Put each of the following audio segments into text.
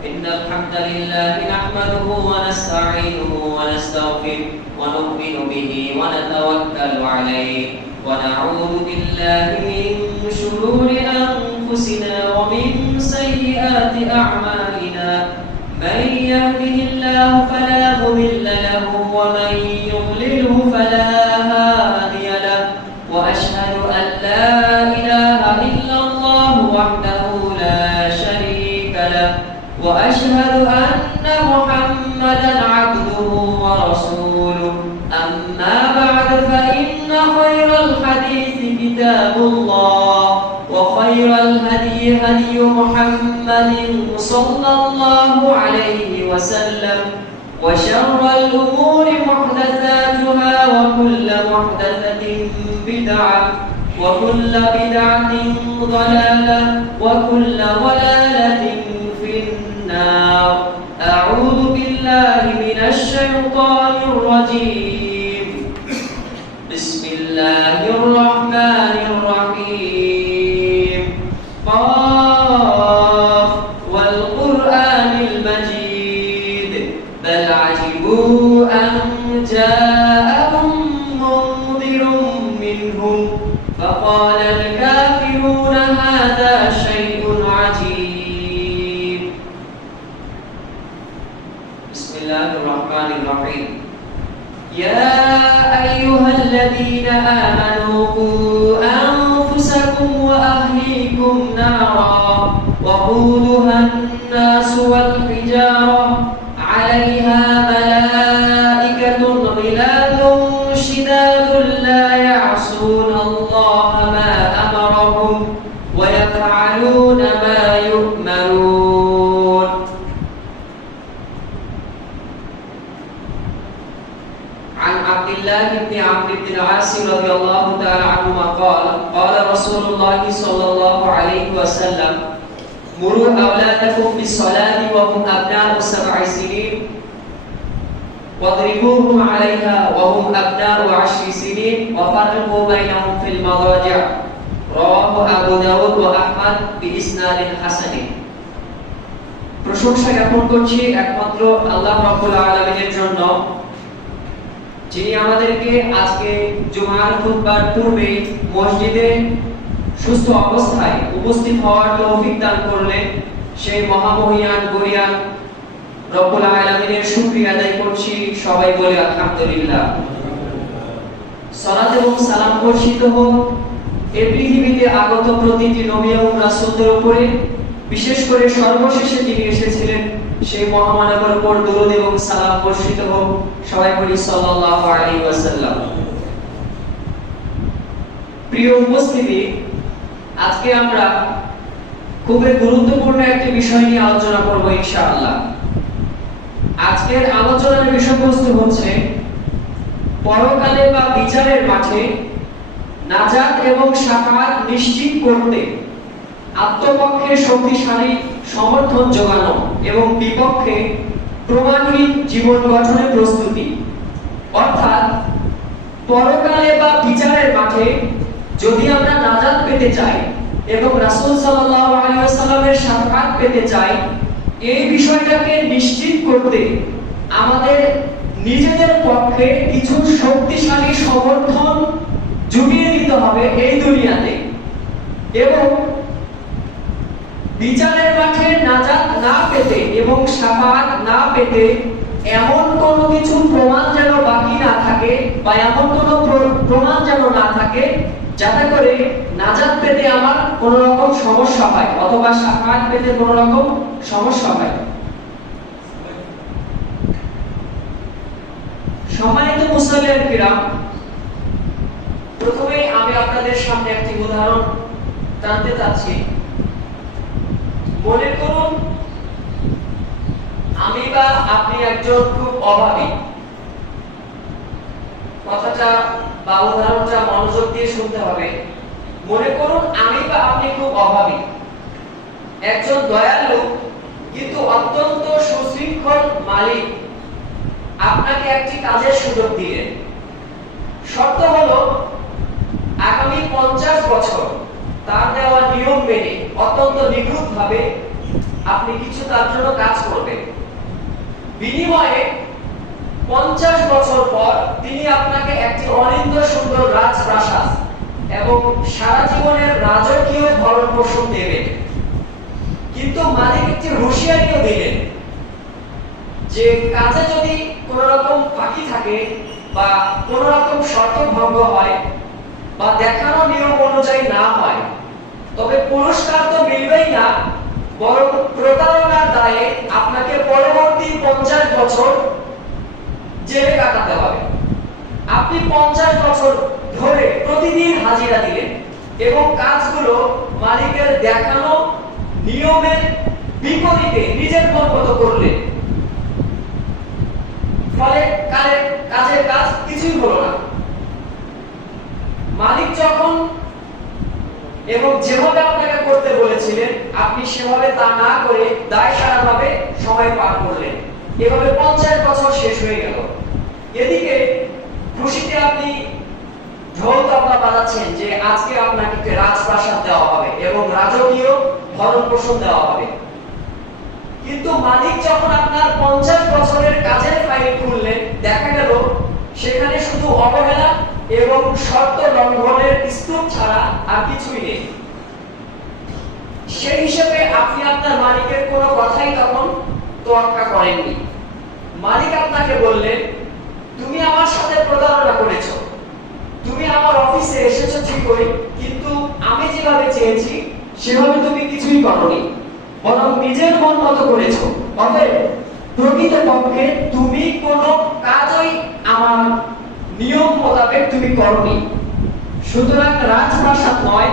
إن الحمد لله نحمده ونستعينه ونستغفره ونؤمن به ونتوكل عليه ونعوذ بالله من شرور أنفسنا ومن سيئات أعمالنا من يهده الله فلا مضل له ومن يضلله فلا هادي له وأشهد أن لا إله إلا الله وحده لا شريك له وأشهد أن محمدا عبده ورسوله أما بعد فإن خير الحديث كتاب الله وخير الهدي هدي محمد صلى الله عليه وسلم وشر الأمور محدثاتها وكل محدثة بدعة وكل بدعة ضلالة وكل ضلالة في النار. أعوذ بالله من الشيطان الرجيم. بسم الله الرحمن الرحيم. قاف والقرآن المجيد بل عجبوا أن جاءهم منذر منهم فقال الكافرون هذا شيء عجيب. بسم الله الرحمن الرحيم. يا أيها الذين آمنوا قوا أنفسكم وأهليكم نارا وقودها الناس والحجارة عليها ملائكة غلاظ شداد لا يعصون الله ما أمرهم ويفعلون ما يؤمرون. عن عبد الله بن عمرو بن العاص رضي الله تعالى عنهما قال قال رسول الله صلى الله عليه وسلم مروا أولادكم بالصلاة وهم أبناء 7 سنين واضربوهم عليها وهم أبناء 10 سنين وفرقوا بينهم في المضاجع. رواه أبو داود وأحمد بإسناد حسن. প্রশংসা জ্ঞাপন করছি একমাত্র আল্লাহ রাব্বুল আলামিনের জন্য, যিনি আমাদেরকে আজকে জুমার খুতবার পূর্বে মসজিদে সুস্থ অবস্থায় উপস্থিত হওয়ার তৌফিক দান করলেন। সেই মহামহিয়ান গরিয়ান রব্বুল আলামিনের শুকরিয়া আদায় করছি। সবাই বলি আলহামদুলিল্লাহ। সালাত এবং সালাম বর্ষিত হোক এই পৃথিবীতে আগত প্রতিটি নবী এবং রাসূলদের উপরে, বিশেষ করে সর্বশেষে যিনি এসেছিলেন সেই মহামানবের উপর দরুদ এবং সালাম বর্ষিত হোক। সবাই বলি সাল্লাল্লাহু আলাইহি ওয়াসাল্লাম। প্রিয় উপস্থিতি, আজকে আমরা খুবই গুরুত্বপূর্ণ একটি বিষয় নিয়ে আলোচনা করব ইনশাআল্লাহ। আজকের আলোচনার বিষয়বস্তু হচ্ছে পরকালে বা বিচারের মাঠে নাজাত এবং শাফাআত নিশ্চিত করতে আত্মপক্ষে শক্তিশালী সমর্থন যোগানো এবং বিপক্ষে প্রমাণহীন জীবন গঠনের প্রস্তুতি। অর্থাৎ পরকালে বা বিচারের মাঠে যদি আমরা নাজাত পেতে চাই এবং রাসূল সাল্লাল্লাহু আলাইহি ওয়াসাল্লামের শাফাআত পেতে চাই, এই বিষয়টাকে নিশ্চিত করতে আমাদের নিজেদের পক্ষে কিছু শক্তিশালী সমর্থন জুগিয়ে দিতে হবে এই দুনিয়াতে, এবং বিচারের মাঠে নাজাত না পেতে এবং শাফাআত না পেতে এমন কোনো কিছু প্রমাণ যেন বাকি না থাকে বা এমন কোনো প্রমাণ যেন না থাকে যাতে করে নাজাত পেতে আমার কোনো রকম সমস্যা হয় অথবা শাফাআত পেতে কোনো রকম সমস্যা হয়। সম্মানিত মুসল্লিয়ান কিরাম, প্রথমেই আমি আপনাদের সামনে একটি উদাহরণ টানতে চাচ্ছি। মনে করুন আমি বা আপনি একজন খুব অভাবী। কথাটা বা উদাহরণটা মনোযোগ দিয়ে শুনতে হবে। মনে করুন আমি বা আপনি খুব অভাবী, একজন দয়ালু কিন্তু অত্যন্ত সুশৃঙ্খল মালিক আপনাকে একটি কাজের সুযোগ দিলেন। শর্ত হলো আগামী 50 বছর তার দেওয়া নিয়ম মেনে অত্যন্ত নিখুঁতভাবে আপনি কিছু তার জন্য কাজ করবেন, বিনিময়ে 50 বছর পর তিনি আপনাকে একটি অনিন্দ সুন্দর রাজপ্রাসাদ এবং সারা জীবনের রাজকীয় ভরণ পোষণ দেবেন। কিন্তু মালিক একটি হুঁশিয়ারিও দিলেন যে কাজে যদি কোনো রকম ফাঁকি থাকে বা কোনো রকম শর্ত ভঙ্গ হয় বা দেখানো নিয়ম অনুযায়ী না হয়, তবে পুরস্কার তো মিলবেই না, বরং প্রতারণার দায়ে আপনাকে পরবর্তী 50 বছর জেলে কাটাতে হবে। আপনি 50 বছর ধরে প্রতিদিন হাজিরা দিলেন এবং কাজগুলো মালিকের দেখানো নিয়মের বিপরীতে নিজের মন মতো করলেন, ফলে কাজের কাজ কিছুই হলো না। মালিক যখন এবং যেভাবে আপনাকে করতে বলেছিলেন আপনি সেভাবে তা না করে দায়সারাভাবে সময় পার করলেন। এভাবে 50 বছর শেষ হয়ে গেল। এদিকে খুশিতে আপনি ঢোল তবলা বাজাচ্ছেন যে আজকে আপনাকে একটি রাজপ্রাসাদ দেওয়া হবে এবং রাজকীয় ভরণ পোষণ দেওয়া হবে। কিন্তু মালিক যখন আপনার 50 বছরের কাজের ফাইল খুললেন, দেখা গেল সেখানে শুধু অবহেলা এবং শর্ত লঙ্ঘনের স্তূপ ছাড়া আর কিছুই নেই। সেই হিসেবে আপনি আপনার মালিকের কোনো কথাই তখন তোয়াক্কা করেননি। মালিক আপনাকে বললেন, তুমি আমার সাথে প্রতারণা করেছো, তুমি আমার অফিসে এসেছো ঠিকই, কিন্তু আমি যেভাবে চেয়েছি সেভাবে তুমি কিছুই করোনি, বরং নিজের মন মতো করেছো। অতএব প্রকৃতপক্ষে তুমি কোনো কাজই আমার নিয়ম মোতাবেক তুমি করোনি। সুতরাং রাজপ্রাসাদ নয়,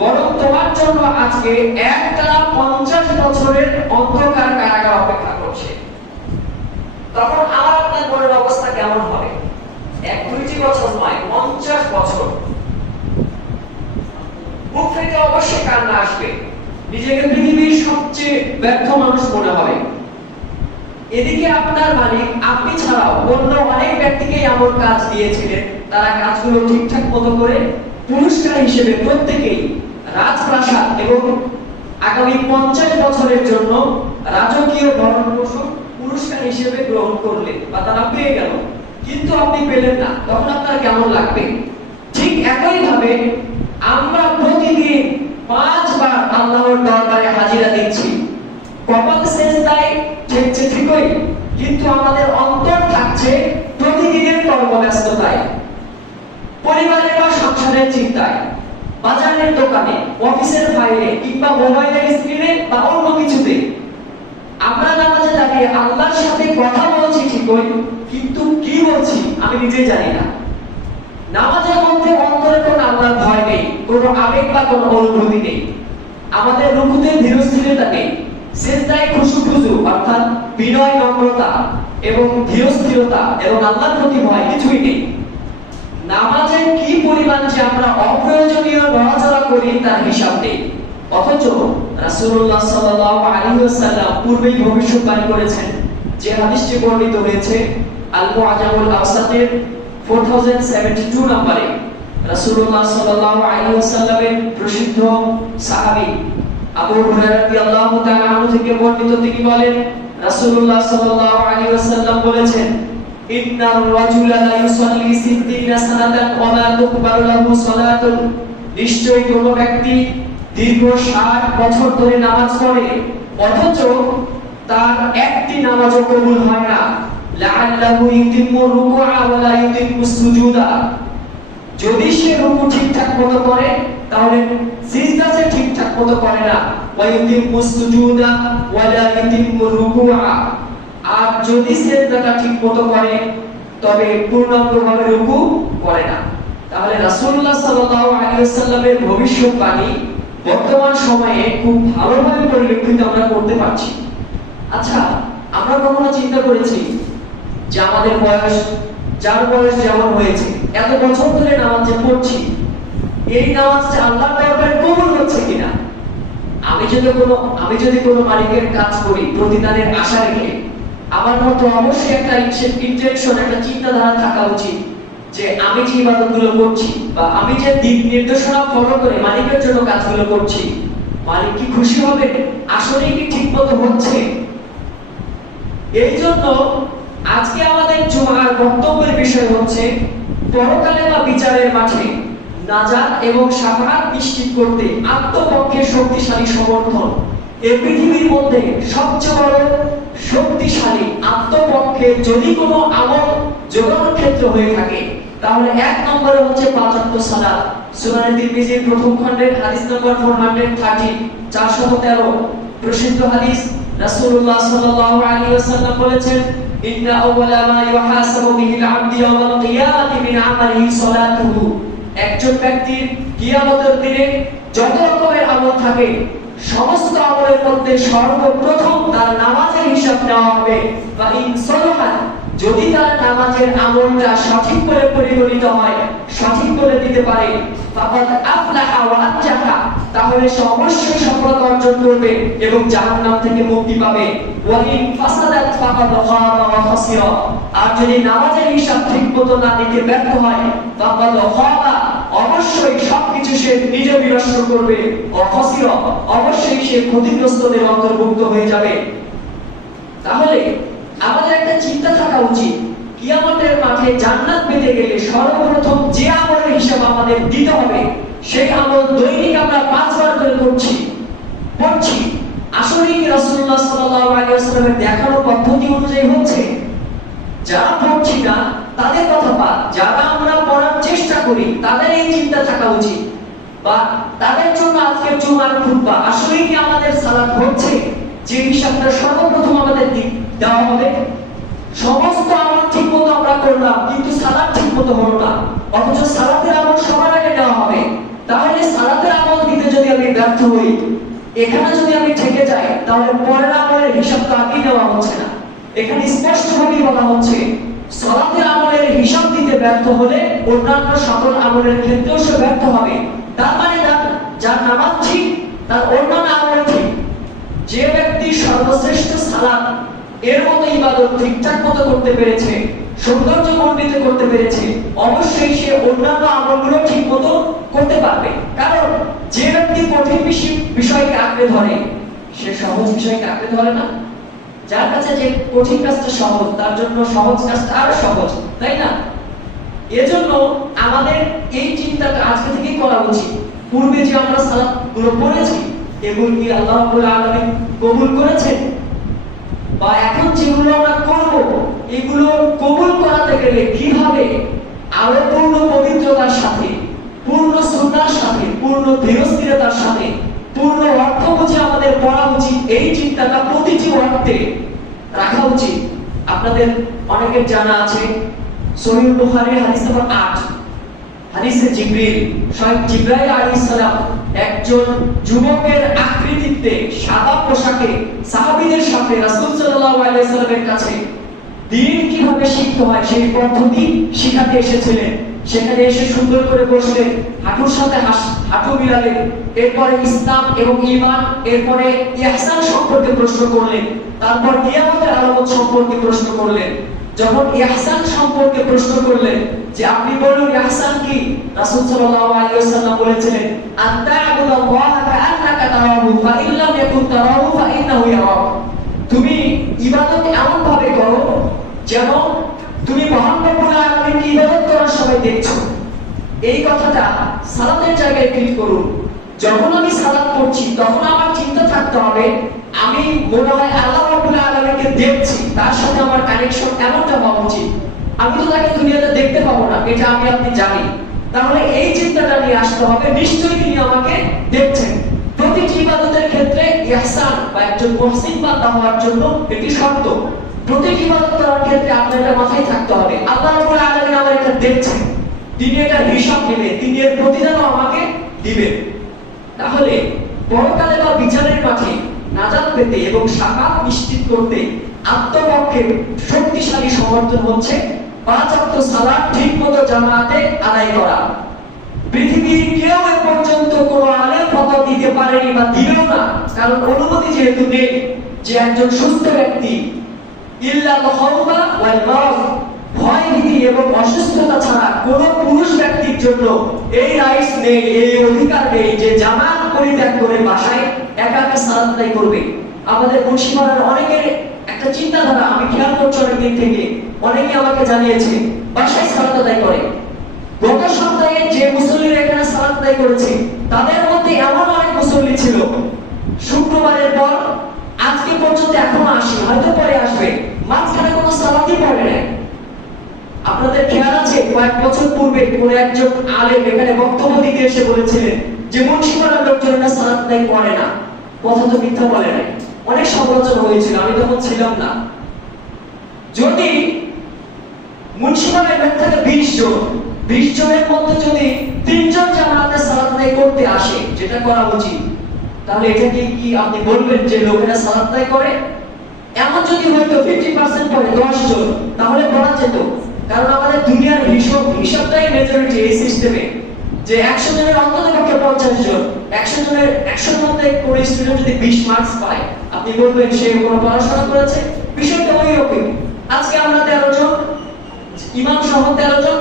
বরং তোমার জন্য আজকে একটানা 50 বছরের অন্ধকার কারাগার অপেক্ষা করছে। তখন আমার আপনার মনের অবস্থা কেমন হবে? 1-2 বছর নয়, 50 বছর। বুক ফেটে অবশ্যই কান্না আসবে, নিজেকে পৃথিবীর সবচেয়ে ব্যর্থ মানুষ মনে হবে। এদিকে আপনার মালিক আপনি ছাড়াও অন্য অনেক ব্যক্তিকে এমন কাজ দিয়েছিলেন, তারা কাজগুলো ঠিকঠাক মতো করে পুরস্কার হিসেবে প্রত্যেকেই রাজপ্রাসাদ এবং আগামী 50 বছরের জন্য রাজকীয় ভরণ পোষণ পুরস্কার হিসেবে গ্রহণ করলেন বা তারা পেয়ে গেল, কিন্তু আপনি পেলেন না। তখন আপনার কেমন লাগবে? ঠিক একই ভাবে আমরা প্রতিদিন 5 বার আল্লাহর দরবারে হাজিরা দিচ্ছি, কপাল সেজদায় ঠেকছে ঠিকই, কিন্তু আমাদের অন্তর থাকছে প্রতিদিনের কর্মব্যস্ততায়, পরিবারের বা সংসারের চিন্তায়, বাজারের দোকানে, অফিসের ফাইলে কিংবা মোবাইলের স্ক্রিনে বা অন্য কিছুতে। আমরা নামাজে দাঁড়িয়ে আল্লাহর সাথে কথা বলছি ঠিকই, কিন্তু কি বলছি আমি নিজে জানি না। নামাজের মধ্যে অন্তরে কোনো আল্লাহর ভয় নেই, কোনো আবেগ বা কোনো অনুভূতি নেই, আমাদের রুকুতে ধীরস্থিরতা নেই, সিজদায় খুশু অর্থাৎ বিনয় নম্রতা এবং ধীরস্থিরতা এবং আল্লাহর প্রতি ভয় কিছুই নেই। নামাজের কি পরিমাণ যে আমরা অপ্রয়োজনীয় নড়াচড়া করি তার হিসাব নেই। অথচ রাসূলুল্লাহ সাল্লাল্লাহু আলাইহি ওয়াসাল্লাম পূর্বেই ভবিষ্যৎবাণী করেছেন, যে হাদিসটি বর্ণিত হয়েছে আল মুআজামুল আওসাতের 4072 নম্বরে। রাসূলুল্লাহ সাল্লাল্লাহু আলাইহি ওয়াসাল্লামের প্রসিদ্ধ সাহাবী আবু হুরায়রা রাদিয়াল্লাহু তাআলা আনহু থেকে বর্ণিত, তিনি বলেন রাসূলুল্লাহ সাল্লাল্লাহু আলাইহি ওয়াসাল্লাম বলেছেন, ইন্নার রাজুলা লা ইউসাল্লি 60 সানাতান ওয়া লা তুকবালু লাহু সালাতুন, নিশ্চয়ই কোন ব্যক্তি দীর্ঘ 60 বছর ধরে নামাজ পড়ে অথচ তার একটি নামাজও কবুল হয় না। লাআল্লাহু ইউতিম্মু রুকুআ ওয়া লা ইউতিম্মু সুজুদা, যদি সে রুকু ঠিকঠাক মতো করে তাহলে সিজদা সে ঠিকঠাক মতো করে না। ওয়া ইউতিম্মু সুজুদা ওয়া লা ইউতিম্মু রুকুআ, আর যদি সিজদাটা ঠিক মতো করে তবে পূর্ণাঙ্গভাবে রুকু করে না। তাহলে রাসূলুল্লাহ সাল্লাল্লাহু আলাইহি ওয়াসাল্লামের ভবিষ্যৎবাণী বর্তমান সময়ে খুব ভালোভাবে পরিলক্ষিত আমরা করতে পারছি। আচ্ছা, আমরা কখনো চিন্তা করেছি যে আমাদের বয়স, যার বয়স যেমন হয়েছে, এত বছর ধরে নামাজ যে পড়ছি, এই নামাজটা আল্লাহর দরবারে কবুল হচ্ছে কিনা? আমি যদি কোনো মালিকের কাজ করি প্রতিদানের আশা রেখে, আমার মতো অবশ্যই একটা ইন্টেনশন, একটা চিন্তাধারা থাকা উচিত যে আমি যে ইবাদতগুলো করছি বা আমি যে দিক নির্দেশনা ফলো করে মালিকের জন্য কাজগুলো করছি, মালিক কি খুশি হবে? আসলে কি ঠিকমতো হচ্ছে? এই জন্য আজকে আমাদের জুমার বক্তব্যের বিষয় হচ্ছে পরকালে বা বিচারের মাঠে নাজাত এবং শাফাআত নিশ্চিত করতে আত্মপক্ষে শক্তিশালী সমর্থন। এই পৃথিবীর মধ্যে সবচেয়ে বড় শক্তিশালী আত্মপক্ষে যদি কোনো আমল জোগানোর ক্ষেত্র হয়ে থাকে, তাহলে এক নম্বরে হচ্ছে ৫ ওয়াক্ত সালাত। সুনানে তিরমিজির প্রথম খণ্ডের হাদিস নম্বর 430 413 প্রসিদ্ধ হাদিস, রাসূলুল্লাহ সাল্লাল্লাহু আলাইহি ওয়াসাল্লাম বলেছেন, ইন্না আউওয়ালা মা ইউহাসাবু বিহিল আবদু ইয়াওমাল কিয়ামাতি মিন আমালিহি সালাতুহু। একজন ব্যক্তির কিয়ামতের দিনে যত রকমের আমল থাকে, সমস্ত আমলের মধ্যে সর্বপ্রথম তার নামাজের হিসাব নেওয়া হবে। বা ইন সালাহাত, যদি তার নামাজের আমলটা সঠিক করে পরিগণিত হয়, সঠিক করে দিতে পারে, ফাকাদ আফলাহা ওয়া আনজাহা, তাহলে সে অবশ্যই সফলতা অর্জন করবে এবং জাহান্নাম থেকে মুক্তি পাবে। ওয়া ইন ফাসাদাত ফাকাদ খাবা ওয়া খাসিরা, আর যদি নামাজের হিসাব ঠিকমতো না দিতে ব্যর্থ হয়, ফাকাদ খাবা, অবশ্যই সবকিছু সে নিজে বিনষ্ট করবে, ও খাসিরা, অবশ্যই সে ক্ষতিগ্রস্তদের অন্তর্ভুক্ত হয়ে যাবে। তাহলে আমাদের একটা চিন্তা থাকা উচিত, কিয়ামতের মাঠে জান্নাত পেতে গেলে সর্বপ্রথম যে আমলের হিসাব আমাদের দিতে হবে, সেই আমল দৈনিক আমরা 5 বার করে পড়ছি, আসলে কি রাসূলুল্লাহ সাল্লাল্লাহু আলাইহি ওয়াসাল্লামের দেখানো পদ্ধতি অনুযায়ী হচ্ছে? যারা পড়ছি না তাদের কথা বাদ, যারা আমরা পড়ার চেষ্টা করি তাদের এই চিন্তা থাকা উচিত, বা তাদের জন্য আজকের জুমার খুতবা আসলে কি আমাদের সালাত হচ্ছে যে হিসাবটা সর্বপ্রথম আমাদের দেওয়া হবে। সমস্ত আমল ঠিকমতো আমরা করলাম, কিন্তু সালাত ঠিকমতো হলো না, অথচ সালাতের আমল সবার আগে দেওয়া হবে। তাহলে সালাতের আমল দিতে যদি আমি ব্যর্থ হই, এখানে যদি আমি ঠেকে যাই, তাহলে পরের আমলের হিসাব তো আগেই দেওয়া হচ্ছে না। এখানে স্পষ্টভাবে বলা হচ্ছে, সালাতের আমলের হিসাব দিতে ব্যর্থ হলে অন্যান্য সকল আমলের ক্ষেত্রেও সে ব্যর্থ হবে। তার মানে যার নামাজ ঠিক, তার অন্যান্য আমল ঠিক। যে ব্যক্তি সর্বশ্রেষ্ঠ সালাত এর মতো ইবাদত ঠিকঠাক মতো করতে পেরেছে, সৌন্দর্যমণ্ডিত করতে পেরেছে, অবশ্যই সে অন্যান্য আমলগুলো ঠিক মতো করতে পারবে। কারণ যে ব্যক্তি কঠিন বিষয়কে আঁকড়ে ধরে, সে সহজ বিষয়কে আঁকড়ে ধরে না। যার কাছে যে কঠিন কাজটা সহজ, তার জন্য সহজ কাজটা আরো সহজ, তাই না? এজন্য আমাদের এই চিন্তাটা আজকে থেকেই করা উচিত। পূর্বে যে আমরা সালাত গুলো পড়েছি, এগুলো কি আল্লাহ রাব্বুল আলামিন কবুল করেছেন? বা এখন যেগুলো আমরা করব, এগুলো কবুল করাতে গেলে কিভাবে আরো পূর্ণ পবিত্রতার সাথে, পূর্ণ সুন্নাহর সাথে, পূর্ণ ধীরস্থিরতার সাথে, পূর্ণ অর্থ বুঝে আমাদের পড়া উচিত, এই চিন্তাটা প্রতিটি ওয়াক্তে রাখা উচিত। আপনাদের অনেকের জানা আছে সহিহ বুখারীর হাদিস নম্বর 8, হাদিসে জিবরিল, স্বয়ং জিবরাইল আলাইহিস সালাম একজন যুবকের আকৃতিতে সাদা পোশাকে সাহাবীদের সাথে রাসূল সাল্লাল্লাহু আলাইহি ওয়াসাল্লামের কাছে দ্বীন কিভাবে শিখতে হয় সেই পদ্ধতি শিখাতে এসেছিলেন। সেখানে এসে সুন্দর করে বসলেন, হাঁটুর সাথে হাঁটু মিলালেন, এরপরে ইসলাম এবং ঈমান, এরপরে ইহসান সম্পর্কে প্রশ্ন করলেন, তারপর কিয়ামতের আলামত সম্পর্কে প্রশ্ন করলেন। যখন ইহসান সম্পর্কে প্রশ্ন করলেন যে আপনি বলুন ইহসান কি, রাসূল সাল্লাল্লাহু আলাইহি ওয়াসাল্লাম বলেছিলেন, আনতা'বুদাল্লাহা কাআন্নাকা তারাহু ফা ইন লাম ইয়াকুন তারাহু ফা ইন্নাহু ইয়ারাক। তুমি ইবাদত এমন ভাবে করো যেন তুমি মহান রব্বুল আলামিনকে ইবাদত করার সময় দেখছো। এই কথাটা সালাতের জায়গায় ফিট করুন। যখন আমি সালাত করছি তখন আমার চিন্তা থাকতে হবে, আমি মনে হয় আল্লাহ রাব্বুল আলামিনকে দেখছি, তার সাথে আমার কানেকশন এমনটা হওয়া উচিত। আমি তো তাকে দুনিয়াতে দেখতে পাবো না, এটা আমি আপনি জানি। তাহলে এই চিন্তাটা নিয়ে আসতে হবে, নিশ্চয়ই তিনি আমাকে দেখছেন। প্রতিটি ইবাদতের ক্ষেত্রে ইহসান বা একজন মুহসিন বান্দা হওয়ার জন্য এটি শর্ত। প্রতিটি ইবাদত করার ক্ষেত্রে আপনার এটা মাথায় থাকতে হবে, আল্লাহ রাব্বুল আলামিন আমার এটা দেখছেন, তিনি এটা হিসাব নেবেন, তিনি এর প্রতিদানও আমাকে দিবেন। তাহলে পরকালে বা বিচারের মাঠে নাজাত পেতে এবং শাফাআত নিশ্চিত করতে আত্মপক্ষে শক্তিশালী সমর্থন হচ্ছে 5 ওয়াক্ত সালাত ঠিকমতো জামাতে আদায় করা। পৃথিবীর কেউ এ পর্যন্ত কোনো আলেম ফতোয়া দিতে পারেনি বা দিবেও না, কারণ অনুমতি যেহেতু নেই যে একজন সুস্থ ব্যক্তি ইল্লাল খাউফা ওয়াল মারাদ, ভয় ভীতি এবং অসুস্থতা ছাড়া কোনো পুরুষ ব্যক্তির জন্য এই রাইটস নেই, এই অধিকার নেই যে জামাত পরিত্যাগ করে বাসায় একা একা সালাত আদায় করবে। আমাদের মুন্সিপাড়ার অনেকের একটা চিন্তাধারা আমি খেয়াল করছি অনেকদিন থেকে, অনেকে আমাকে জানিয়েছে বাসায় সালাত আদায় করে। গত সপ্তাহে যে মুসল্লিরা এখানে সালাত আদায় করেছে তাদের মধ্যে এমন অনেক মুসল্লি ছিল শুক্রবারের পর আজকে পর্যন্ত এখনো আসে, হয়তো পরে আসবে, মাঝখানে কোনো সালাতই পড়ে নাই। আপনাদের খেয়াল আছে কয়েক বছর পূর্বে কোন একজন আলেম এখানে বক্তব্য দিতে এসে বলেছিলেন যে মুন্সিপাড়ার লোকজনেরা সালাত আদায় করে না। কথা তো মিথ্যা বলে নাই, অনেক সমালোচনা হয়েছিল, আমি তখন ছিলাম না। যদি মুন্সিপাড়ায় লোক থাকে 20 জন, 20 জনের মধ্যে যদি 3 জন জামাতে সালাত আদায় করতে আসে, যেটা করা উচিত, তাহলে এটাকে কি আপনি বলবেন যে লোকেরা সালাত আদায় করে? এমন যদি হয়তো 50% পড়ে 10 জন, তাহলে বলা যেত। কারণ আমাদের দুনিয়ার হিসাবটাই মেজরিটি এই সিস্টেমে, যে 100 জনের অন্তত পক্ষে 50 জন, 100 জনের 100 এর মধ্যে কোন স্টুডেন্ট যদি 20 মার্কস পায়, আপনি বলবেন সে কোন পড়াশোনা করেছে? বিষয়টা ওই রকম। আজকে আমরা 13 জন, ইমাম সহ 13 জন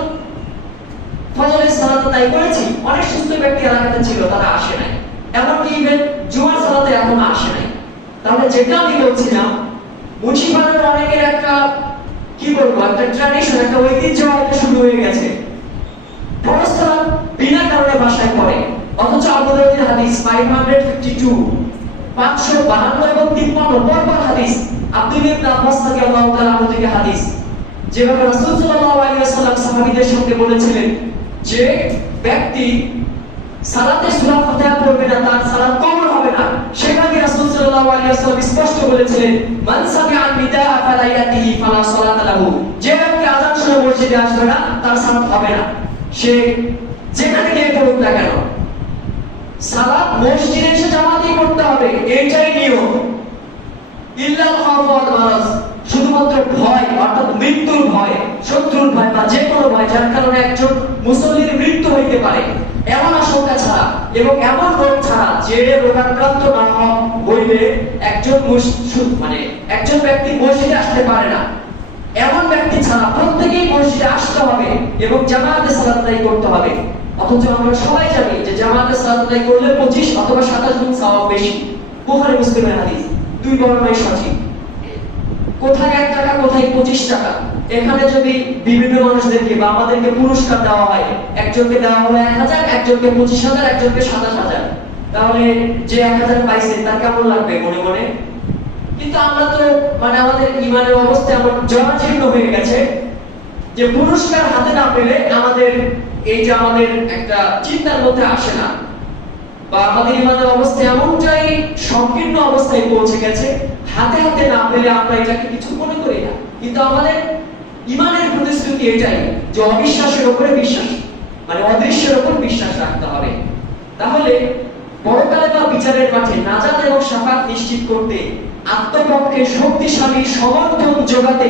ফজরের সালাত আদায় করেছি। অনেক সুস্থ ব্যক্তি এলাকাতে ছিল, তারা আসে নাই। এমনকি ইভেন জুমার সালাতে এখনো আসে নাই। তাহলে যেটা আমি বলছিলাম, মুন্সিপাড়ার অনেকের একটা কি বলবো, একটা ট্র্যাডিশন, একটা ঐতিহ্য হয়তো শুরু হয়ে গেছে। ফরজ সালাত বিনা কারণে বাসায় পড়ে, অথচ আবু দাউদের হাদিস 552, 552 এবং 53 পরপর হাদিস, আব্দুল্লাহ ইবনে আব্বাস রাদিয়াল্লাহু তাআলা আনহু থেকে হাদিস, যেভাবে রাসূল সাল্লাল্লাহু আলাইহি ওয়াসাল্লাম সাহাবীদের সঙ্গে বলেছিলেন যে ব্যক্তি সালাতে সূরা ফাতিহা পড়বে না, তার সালাত কবুল হবে না। সেখানে রাসূল সাল্লাল্লাহু আলাইহি ওয়াসাল্লাম স্পষ্ট বলেছিলেন, মান সামিআ নিদাআ ফালা ইয়াতিহি ফালা সালাতা লাহু, যে ব্যক্তি আযান শুনে মসজিদে আসবে না, তার সালাত হবে না, সে যেখানে গিয়ে পড়ুক না কেন। সালাত মসজিদে এসে জামাতেই পড়তে হবে, এইটাই নিয়ম। ইল্লাল খাউফ ওয়াল মারাজ, শুধুমাত্র ভয়, অর্থাৎ মৃত্যুর ভয়, শত্রুর ভয় বা যে কোনো ভয় যার কারণে একজন মুসল্লির মৃত্যু হইতে পারে, এমন আশঙ্কা ছাড়া এবং এমন রোগ ছাড়া যে রোগাক্রান্ত না হইলে একজন ব্যক্তি মসজিদে আসতে পারে না, এমন ব্যক্তি ছাড়া প্রত্যেকেই মসজিদে আসতে হবে এবং জামাতে সালাত আদায় করতে হবে। অথচ আমরা সবাই জানি যে জামাতে সালাত আদায় করলে 25 অথবা 27 গুণ সওয়াব বেশি। বুখারী মুসলিমের হাদিস, দুই বর্ণনাই সঠিক। কোথায় 1 টাকা, কোথায় 25 টাকা। এখানে যদি বিভিন্ন মানুষদেরকে বা আমাদেরকে পুরস্কার দেওয়া হয়, একজনকে দেওয়া হলো 1000, একজনকে 25000, একজনকে 27000, তাহলে যে 1000 পাইছে তার কেমন লাগবে মনে মনে? কিন্তু আমরা তো আমাদের ঈমানের অবস্থা এমন জরাজীর্ণ হয়ে গেছে যে পুরস্কার হাতে না পেলে আমাদের একটা চিন্তার মধ্যে আসে না, বা আমাদের ঈমানের অবস্থা এমনটাই সংকীর্ণ অবস্থায় পৌঁছে গেছে, হাতে হাতে না পেলে আমরা এটাকে কিছু মনে করি না। কিন্তু আমাদের ঈমানের প্রতিশ্রুতি এটাই যে অবিশ্বাসের উপরে বিশ্বাস, অদৃশ্যের উপর বিশ্বাস রাখতে হবে। তাহলে পরকালে বা বিচারের মাঠে নাজাত এবং শাফাত নিশ্চিত করতে আত্মপক্ষে শক্তিশালী সমর্থন যোগাতে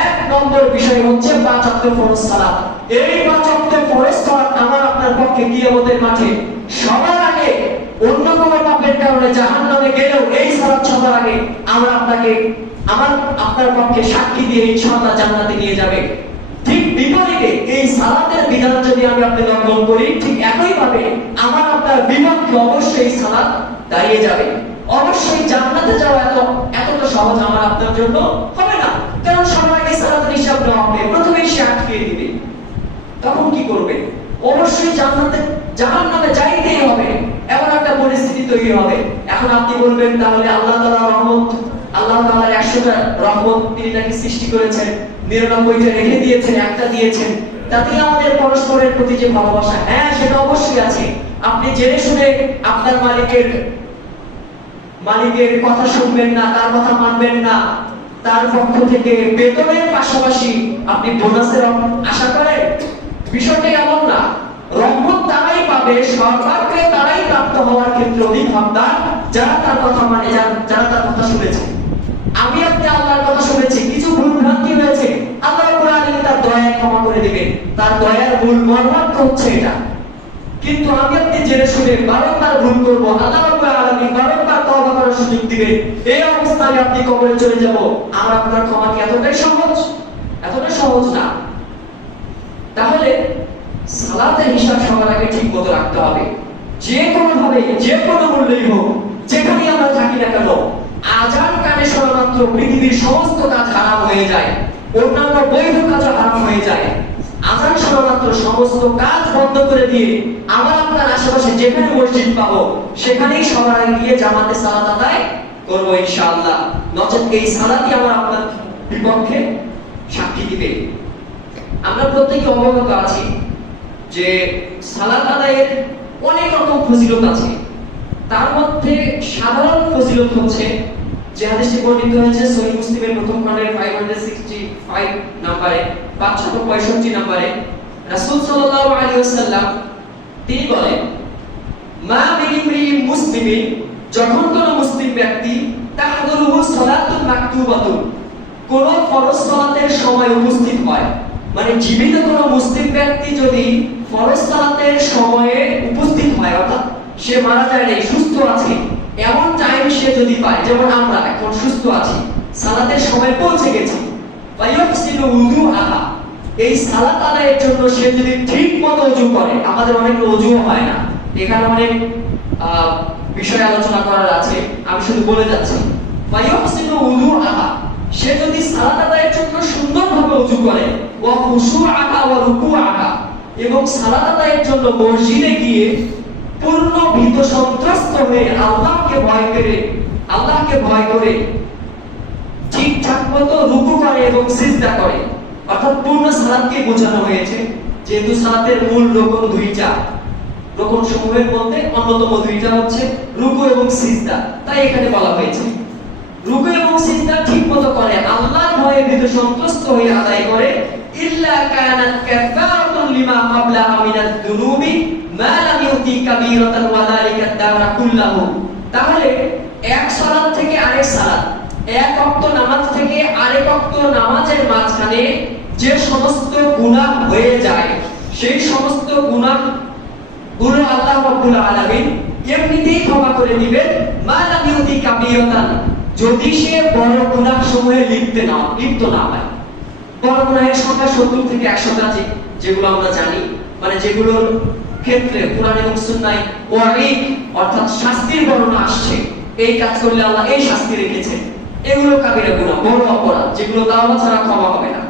1 নম্বর বিষয় হচ্ছে 5 ওয়াক্ত ফরজ সালাত। এই 5 ওয়াক্ত ফরজ সালাত আমার আপনার পক্ষে কিয়ামতের মাঠে সবার আগে, অন্য কোনো পাপের কারণে জাহান্নামে গেলেও এই সালাত সবার আগে আপনার পক্ষে সাক্ষী দিয়ে ইনশাআল্লাহ জান্নাতে নিয়ে যাবে। ঠিক বিপরীতে এই সালাতের বিধান যদি আপনি লঙ্ঘন করি, ঠিক একই ভাবে আমার আপনার বিপক্ষে অবশ্যই এই সালাত দাঁড়িয়ে যাবে। অবশ্যই জান্নাতে যাওয়া এতটা সহজ আমার আপনার জন্য হবে না, কারণ সবার আগে সালাতের হিসাব নেওয়া হবে, প্রথমেই সে আটকে দিবে। তখন কি করবে? অবশ্যই জাহান্নামে যাইতেই হবে, এমন একটা পরিস্থিতি তৈরি হবে। এখন আপনি বলবেন তাহলে আল্লাহ তাআলার 100টা রহমত তিনি নাকি সৃষ্টি করেছেন, 99টা রেখে দিয়েছেন, একটা দিয়েছেন, তাতেই আমাদের পরস্পরের প্রতি যে ভালোবাসা, হ্যাঁ সেটা অবশ্যই আছে। আপনি জেনে শুনে আপনার মালিকের কথা শুনবেন না, তার কথা মানবেন না, তার পক্ষ থেকে বেতনের পাশাপাশি আপনি বোনাসের আশা করেন, বিষয়টা এমন না। রহমত তারাই পাবে, সর্বাগ্রে তারাই প্রাপ্ত হওয়ার ক্ষেত্রে অধিক হকদার যারা তার কথা মানে, যারা তার কথা শুনেছে। আমি আপনি আল্লাহর কথা শুনেছি, কিছু ভুল ভ্রান্তি হয়েছে, আল্লাহ রাব্বুল আলামিন তার দয়ায় ক্ষমা করে দিবেন, তার দয়ার মূল মর্মার্থ হচ্ছে এটা। কিন্তু আমি আপনি জেনে শুনে বারবার ভুল করবো, আল্লাহ রাব্বুল আলামিন বারবার তওবা করার সুযোগ দিবেন, এই অবস্থায় আপনি কবরে চলে যাব। আমার আপনার ক্ষমা কি এতটাই সহজ না। তাহলে সালাতের হিসাব সবার আগে ঠিক মতো রাখতে হবে, যে কোনো ভাবে, যে কোনো মূল্যেই হোক। যেখানেই আমরা থাকি না কেন, আজান কানে শোনা মাত্র পৃথিবীর সমস্ত কাজ হারাম হয়ে যায়, অন্যান্য বৈধ কাজ হারাম হয়ে যায়। আজান শোনা মাত্র সমস্ত কাজ বন্ধ করে দিয়ে আমার আপনার আশেপাশে যেখানে মসজিদ পাবো সেখানেই সবার আগে গিয়ে জামাতে সালাত আদায় করবো ইনশাআল্লাহ। নচেত এই সালাতই আমার আপনার বিপক্ষে সাক্ষী দিবে। আমরা প্রত্যেকে অবগত আছি যে সালাত আদায়ের অনেক রকম ফজিলত আছে। তার মধ্যে সাধারণ ফজিলত হচ্ছে যে হাদিসটি বর্ণিত হয়েছে সহিহ মুসলিমের প্রথম খণ্ডের 565 নম্বরে 565 নম্বরে, রাসূল সাল্লাল্লাহু আলাইহি ওয়াসাল্লাম তিনি বলেন, মা বিরিমরি মুসলিমিন, যখন কোন মুসলিম ব্যক্তি তাহদুরুহু সালাতুল মাকতুবাতুন, কোন ফরজ সালাতের সময় উপস্থিত হয়, মানে জীবিত কোন মুসলিম ব্যক্তি যদি ফরজ সালাতের সময়ে উপস্থিত হয়, অর্থাৎ সে মারা যায় নাই, সুস্থ আছে, এমন টাইম সে যদি পায়, যেমন আমরা এখন সুস্থ আছি, সালাতের সময় পৌঁছে গেছি, ফায়ুহসিনু উযুআহা, এই সালাত আদায়ের জন্য সে যদি ঠিকমতো ওযু করে, আমাদের অনেক ওযুও হয় না, এখানে অনেক বিষয় আলোচনা করার আছে, আমি শুধু বলে যাচ্ছি। ফায়ুহসিনু উযুআহা, সে যদি সালাত আদায়ের জন্য সুন্দরভাবে ওযু করে, ওয়া খুশুআহা ওয়া রুকুআহা, এবং সালাত আদায়ের জন্য মসজিদে গিয়ে পূর্ণ ভীত সন্ত্রস্ত হয়ে আল্লাহকে ভয় করে ঠিকঠাক মতো রুকু করে এবং সিজদা করে, অর্থাৎ পূর্ণ সালাতকে বোঝানো হয়েছে, যেহেতু সালাতের মূল রকম দুইটা, রকম সমূহের মধ্যে অন্যতম দুইটা হচ্ছে রুকু এবং সিজদা, তাই এখানে বলা হয়েছে রুকু এবং সিজদা ঠিকমতো করে, আল্লাহর ভয়ে ভীত সন্ত্রস্ত হয়ে আদায় করে, ইল্লা কানাত কাফারাতুন লিমা ক্বাবলাহা মিনাদ দুনুবি মা লাম ইউতি কাবীরাতান ওয়া যালিকা দারা কুল্লাহু, তাহলে এক সালাত থেকে আরেক সালাত, এক ওয়াক্ত নামাজ থেকে আরেক ওয়াক্ত নামাজের মাঝখানে যে সমস্ত গুনাহ হয়ে যায়, সেই সমস্ত গুনাহগুলো আল্লাহ রাব্বুল আলামিন এমনিতেই ক্ষমা করে দিবেন, মা লাম ইউতি কাবীরাতান, যদি সে বড় গুনাহ সমূহে লিপ্ত না হয়। বড় গুনাহের সংখ্যা 70 থেকে 100টা, যেগুলো আমরা জানি, মানে যেগুলোর ক্ষেত্রে কুরআন এবং সুন্নাহয় ওয়াঈদ অর্থাৎ শাস্তির বর্ণনা আসছে, এই কাজ করলে আল্লাহ এই শাস্তি রেখেছেন, এগুলো কাবিরা গুনাহ, বড় অপরাধ, যেগুলো তাওবা ছাড়া ক্ষমা হবে না।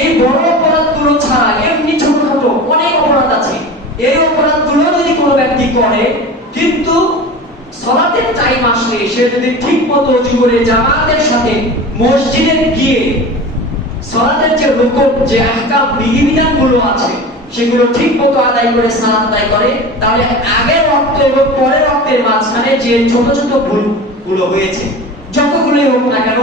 এই বড় অপরাধগুলো ছাড়া এমনি ছোটখাটো অনেক অপরাধ আছে, এই অপরাধগুলো যদি কোনো ব্যক্তি করে, কিন্তু সালাতের টাইম আসলে সে যদি ঠিকমতো ওযু করে জামাতের সাথে মসজিদে গিয়ে সালাতের যে রুকুন, যে আহকাম, বিধিবিধানগুলো আছে, সেগুলো ঠিকমতো আদায় করে সালাত আদায় করে, তাহলে আগের ওয়াক্ত এবং পরের ওয়াক্তের মাঝখানে যে ছোট ছোট ভুলগুলো হয়েছে, যতগুলোই হোক না কেন,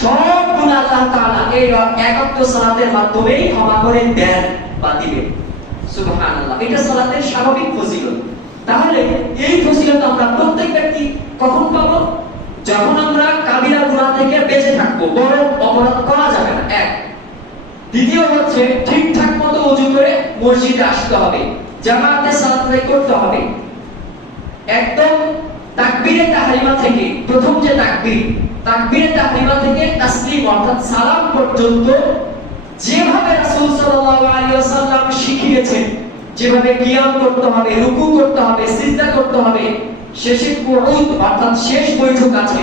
সব গুনাহ আল্লাহ তাআলা এই এক ওয়াক্ত সালাতের মাধ্যমেই ক্ষমা করে দেন বা দিবেন। সুবহানাল্লাহ, এটা সালাতের স্বাভাবিক ফজিলত। তাহলে এই ফজিলত আমরা প্রত্যেক ব্যক্তি কখন পাবো? যখন আমরা কাবিরা গুনাহ থেকে বেঁচে থাকবো, বড় অপরাধ করা যাবে না, এক। দ্বিতীয় হচ্ছে ঠিকঠাক মতো ওযু করে মসজিদে আসতে হবে, জামাতে সালাত আদায় করতে হবে, একদম তাকবীরে তাহরিমা থেকে, প্রথম যে তাকবীরে তাহরিমা থেকে তাসলিম অর্থাৎ সালাম পর্যন্ত যেভাবে রাসূল সাল্লাল্লাহু আলাইহি ওয়াসাল্লাম শিখিয়েছেন, যেভাবে কিয়াম করতে হবে, রুকু করতে হবে, সিজদা করতে হবে, শেষে কুউদ অর্থাৎ শেষ বৈঠক আছে,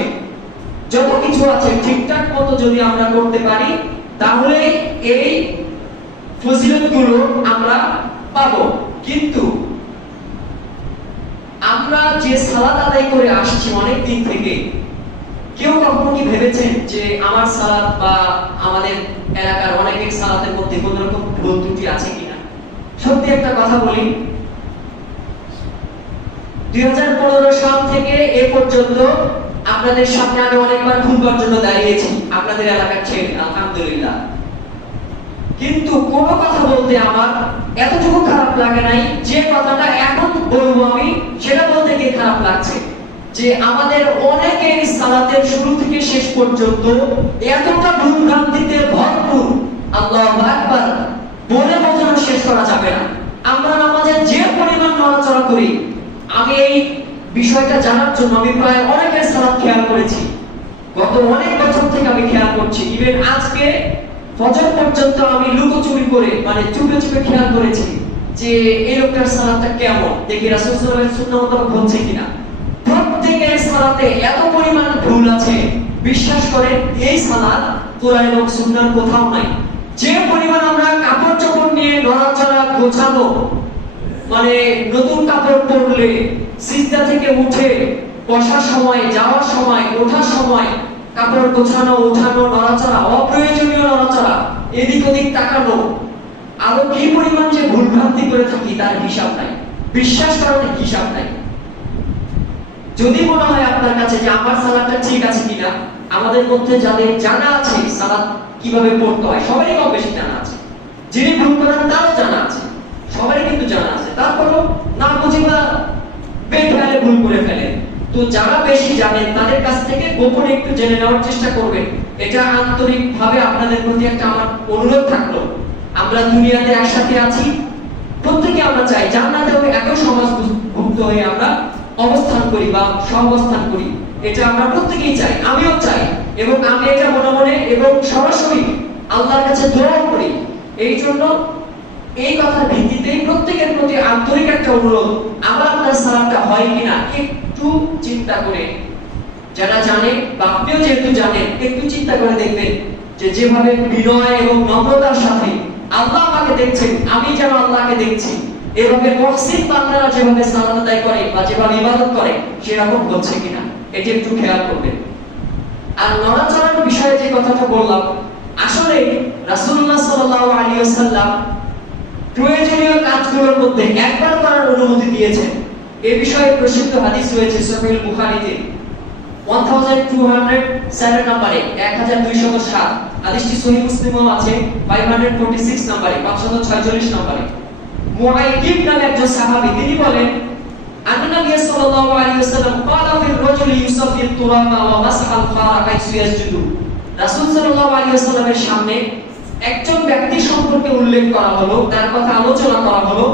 যত কিছু আছে ঠিকঠাক মতো যদি আমরা করতে পারি, তাহলে এই ফজিলতগুলো আমরা পাবো। কিন্তু আমরা যে সালাত আদায় করে আসছি অনেক দিন থেকে, কেউ কখনো কি ভেবেছেন যে আমার সালাত বা আমাদের এলাকার অনেকের সালাতের মধ্যে কোনো রকম ভুল ত্রুটি আছে কিনা? সত্যি একটা কথা বলি, 2015 সাল থেকে এ পর্যন্ত আপনাদের সামনে আমি অনেকবার খুনবার জন্য দাঁড়িয়েছি আপনাদের এলাকার ছেলে, আলহামদুলিল্লাহ, কিন্তু কোন কথা বলতে আমার এতটুকু খারাপ লাগে নাই যে কথাটা এখন বলবো আমি, সেটা বলতে গিয়ে খারাপ লাগছে যে আমাদের অনেকের সালাতের শুরু থেকে শেষ পর্যন্ত এতটা ভুলভ্রান্তিতে ভরপুর, আল্লাহু আকবার বলে বোঝানো শেষ করা যাবে না। আমরা নামাজে যে পরিমাণ নড়াচড়া করি, আমি এই বিষয়টা জানার জন্য আমি প্রায় অনেকের সালাত খেয়াল করেছি, গত অনেক বছর থেকে আমি খেয়াল করছি, ইভেন আজকে ফজর পর্যন্ত আমি লুকোচুরি করে, মানে চুপে চুপে খেয়াল করেছি যে এই লোকটার সালাতটা কেমন, দেখি রাসূল সাল্লাল্লাহু আলাইহি ওয়াসাল্লাম সুন্নাহ মোতাবেক হচ্ছে কিনা। প্রত্যেকের সালাতে এত পরিমাণ ভুল আছে, বিশ্বাস করেন এই সালাত কোরআন এবং সুন্নাহর কোথাও নাই। যে পরিমাণ আমরা কাপড় চোপড় নিয়ে নড়াচড়া গোছানো, মানে নতুন কাপড় পরলে সিজদা থেকে উঠে বসার সময়, যাওয়ার সময়, ওঠার সময় কাপড় গোছানো, ওঠানো, নড়াচড়া, অপ্রয়োজনীয় নড়াচড়া, এদিক ওদিক তাকানো, আরো কি পরিমাণ যে ভুলভ্রান্তি করে থাকি তার হিসাব নাই। বিশ্বাস করার হিসাব নাই। যদি মনে হয় আপনার কাছে যে আমার সালাতটা ঠিক আছে কিনা, আমাদের মধ্যে যাদের জানা আছে সালাত কিভাবে পড়তে হয়, সবারই কম বেশি জানা আছে। যিনি ভুল করেন তারও জানা আছে, সবারই কিন্তু জানা আছে, তারপরও না বুঝে বা বেফেলে ভুল করে ফেলে। তো যারা বেশি জানেন তাদের কাছ থেকে গোপনে একটু জেনে নেওয়ার চেষ্টা করবেন। এটা আন্তরিকভাবে আপনাদের প্রতি একটা আমার অনুরোধ থাকলো। আমরা দুনিয়াতে একসাথে আছি, প্রত্যেকে আমরা চাই জান্নাতে একই সমাজভুক্ত হয়ে আমরা অবস্থান করি বা সহাবস্থান করি। এটা আমরা প্রত্যেকেই চাই, আমিও চাই, এবং আমি এটা মনে মনে এবং সরাসরি আল্লাহর কাছে দোয়া করি। এই জন্য এই কথার ভিত্তিতে প্রত্যেকের প্রতি আন্তরিক একটা অনুরোধ, আমার আপনার সালাতটা হয় কিনা একটু চিন্তা করে, যারা জানে বা আপনিও যেহেতু জানেন, একটু চিন্তা করে দেখবেন যে যেভাবে বিনয় এবং নম্রতার সাথে আল্লাহ আমাকে দেখছেন, আমি যেন আল্লাহকে দেখছি, এভাবে মুহসিন বান্দারা যেভাবে সালাত আদায় করে বা যেভাবে ইবাদত করে সেরকম হচ্ছে কিনা এটি একটু খেয়াল করবেন। আর নড়াচড়ার বিষয়ে যে কথাটা বললাম, আসলে রাসূলুল্লাহ সাল্লাল্লাহু আলাইহি ওয়াসাল্লাম প্রয়োজনীয় কাজগুলোর মধ্যে একবার করার অনুমতি দিয়েছেন। এই বিষয়ে প্রসিদ্ধ হাদিস রয়েছে সহিহ বুখারীতে 1207 নম্বরে, 1207। হাদিসটি সহিহ মুসলিমেও আছে 546 নম্বরে, 546 নম্বরে। মুআইকিব নামে একজন সাহাবী, তিনি বলেন আন্নাবী সাল্লাল্লাহু আলাইহি ওয়াসাল্লাম ক্বালা ফির রাজুলি ইউসাফির তুরাবা ওয়া মাসহাল ফারা কাইসু ইয়াসজুদু। রাসূল সাল্লাল্লাহু আলাইহি ওয়াসাল্লামের সামনে একজন ব্যক্তি সম্পর্কে উল্লেখ করা হলো, তার কথা আলোচনা করা হলো,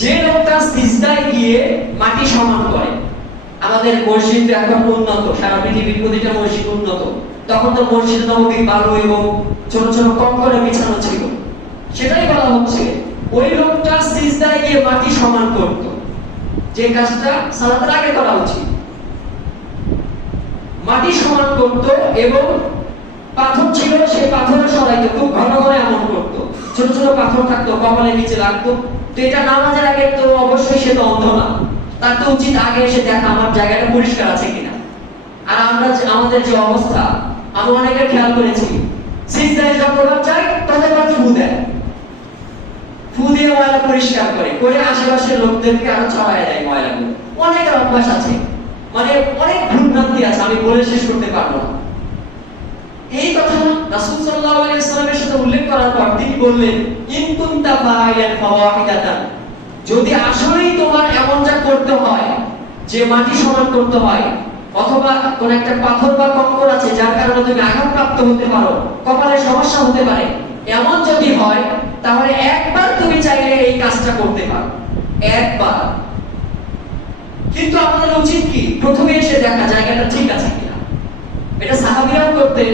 যে লোকটা সিজদায় গিয়ে মাটি সমান করে। আমাদের মসজিদ এখন উন্নত, সারা পৃথিবীর প্রতিটা মসজিদ উন্নত। তখন তো মসজিদ নববী বালু এবং ছোট ছোট কঙ্করে বিছানো ছিল। সেটাই বলা হচ্ছে ওই লোকটা সিজদায় গিয়ে মাটি সমান করত, যে কাজটা সালাতের আগে করা উচিত। মাটি সমান করত এবং পাথর ছিল, সেই পাথরে সরাইতো, খুব ঘন ঘন এমন করত। ছোট ছোট পাথর থাকতো, কপালের নিচে লাগতো। তো এটা নামাজের আগে তো অবশ্যই সে তো অন্ধ না, তার তো উচিত আগে এসে দেখা আমার জায়গাটা পরিষ্কার আছে কিনা। আর আমরা আমাদের যে অবস্থা, আমি অনেকে খেয়াল করেছি, সিজদায় যখন যায় ততবার ফু দেয়, ফু দিয়ে ময়লা পরিষ্কার করে করে আশেপাশের লোকদেরকে আরো ছড়ায় দেয় ময়লাগুলো। অনেক অভ্যাস আছে, মানে অনেক ভুলভ্রান্তি আছে, আমি বলে শেষ করতে পারবো না। এই কথা রাসূল সাল্লাল্লাহু আলাইহি ওয়াসাল্লামের সাথে উল্লেখ করার পর তিনি বললেন, ইন কুনতা ফাইলান ফাওয়াহিদাতান, যদি আসলেই তোমার এমনটা করতে হয় যে মাটি সমান করতে হয়, অথবা কোন একটা পাথর বা কঙ্কর আছে যার কারণে তুমি আঘাতপ্রাপ্ত হতে পারো, কপালে সমস্যা হতে পারে, এমন যদি হয় তাহলে একবার তুমি চাইলে এই কাজটা করতে পারো, একবার। কিন্তু আমাদের উচিত কি, প্রথমে এসে দেখা জায়গাটা ঠিক আছে কিনা। এটা সাহাবীরাও করতেন,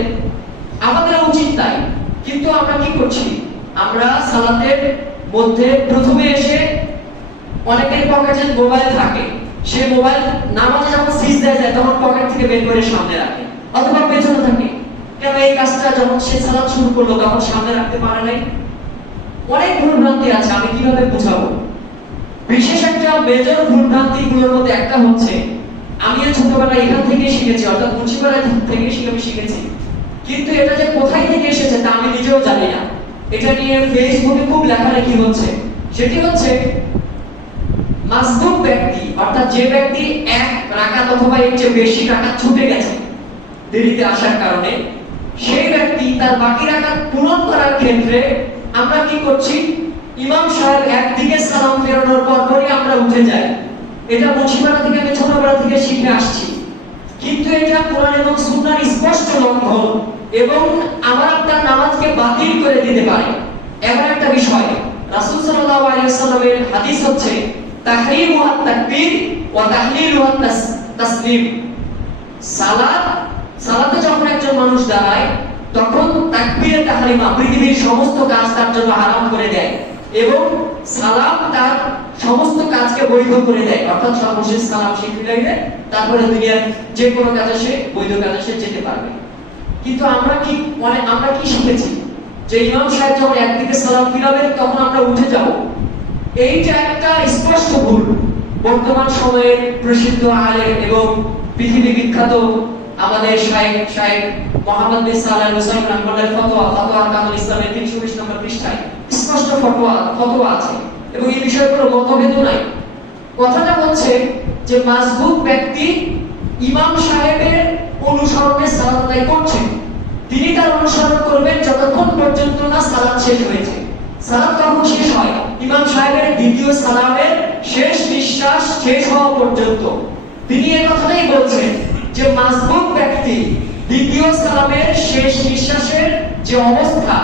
আমাদের উচিত তাই। কিন্তু আমরা কি করছি, আমরা সালাতের মধ্যে প্রথমে এসে, অনেকের পকেটে মোবাইল থাকে, সে মোবাইল নামাজে যখন সিজদায় যায় তখন পকেট থেকে বের করে সামনে রাখে, অথবা পেছনে থাকে। কেন এই কাজটা যখন সে সালাত শুরু করলো তখন সামনে রাখতে পারে নাই? অনেক ভুলভ্রান্তি আছে, আমি কিভাবে বুঝাবো। বিশেষ একটা মেজর ভুলভ্রান্তি গুলোর মধ্যে একটা হচ্ছে, আমিও ছোটবেলায় এখান থেকে শিখেছি, অর্থাৎ মুন্সিপাড়া থেকে শিখেছি, কিন্তু এটা যে কোথায় থেকে এসেছে তা আমি নিজেও জানি না। এটা নিয়ে ফেসবুকে খুব লেখালেখি হচ্ছে। সেটি হচ্ছে মাসবুক ব্যক্তি, অর্থাৎ যে ব্যক্তি এক রাকাত অথবা এর চেয়ে বেশি রাকাত ছুটে গেছে দেরিতে আসার কারণে, সেই ব্যক্তি তার বাকি রাকাত পূরণ করার ক্ষেত্রে আমরা কি করছি, ইমাম সাহেব একদিকে সালাম ফেরানোর পরপরই আমরা উঠে যাই। এটা মুন্সিপাড়া থেকে আমি ছোটবেলা থেকে শিখে আসছি, কিন্তু এটা কোরআন এবং সুন্নাহর স্পষ্ট লঙ্ঘন এবং আমার আপনার নামাজকে বাতিল করে দিতে পারে। এমন একটা বিষয় রাসূল সাল্লাল্লাহু আলাইহি ওয়াসাল্লামের হাদিস হচ্ছে তাহরিমুহা তাকবীর ওয়া তাহলিলুহা তাসলিম। সালাতে যখন একজন মানুষ দাঁড়ায় তখন তাকবীরে তাহরিমা পৃথিবীর সমস্ত কাজ তার জন্য হারাম করে দেয় এবং সালাম তার সমস্ত কাজকে বৈধ করে দেয়, অর্থাৎ সর্বশেষ সালাম স্বীকৃতি দেয়, তারপরে দুনিয়ার যে কোনো কাজে সে বৈধ কাজে সে যেতে পারবে। কিন্তু আমরা কি শিখেছি যে ইমাম সাহেব যখন একদিকে সালাম ফিরাবেন তখন আমরা উঠে যাব, এইটা একটা স্পষ্ট ভুল। বর্তমান সময়ের প্রসিদ্ধ আলেম এবং পৃথিবী বিখ্যাত আমাদের শাইখ মোহাম্মদ বিন সালাহ আল হুসাইন রাহমাতুল্লাহ ফতোয়া কানুল ইসলামের 320 নম্বর পৃষ্ঠায় স্পষ্ট ফতোয়া আছে এবং এই বিষয়ে কোনো মতভেদ নাই। কথাটা হচ্ছে যে মাসবুক ব্যক্তি ইমাম সাহেবের অনুসরণে সালাত আদায় করছেন, তিনি তার অনুসরণ করবেন যতক্ষণ পর্যন্ত না সালাত শেষ হয়েছে। সালাত কখন শেষ হয়? ইমাম সাহেবের দ্বিতীয় সালামের শেষ নিঃশ্বাস শেষ হওয়া পর্যন্ত। তিনি এই কথাটাই বলছেন যে মাসবুক ব্যক্তি দ্বিতীয় সালামের শেষ নিঃশ্বাসের যে অবস্থা,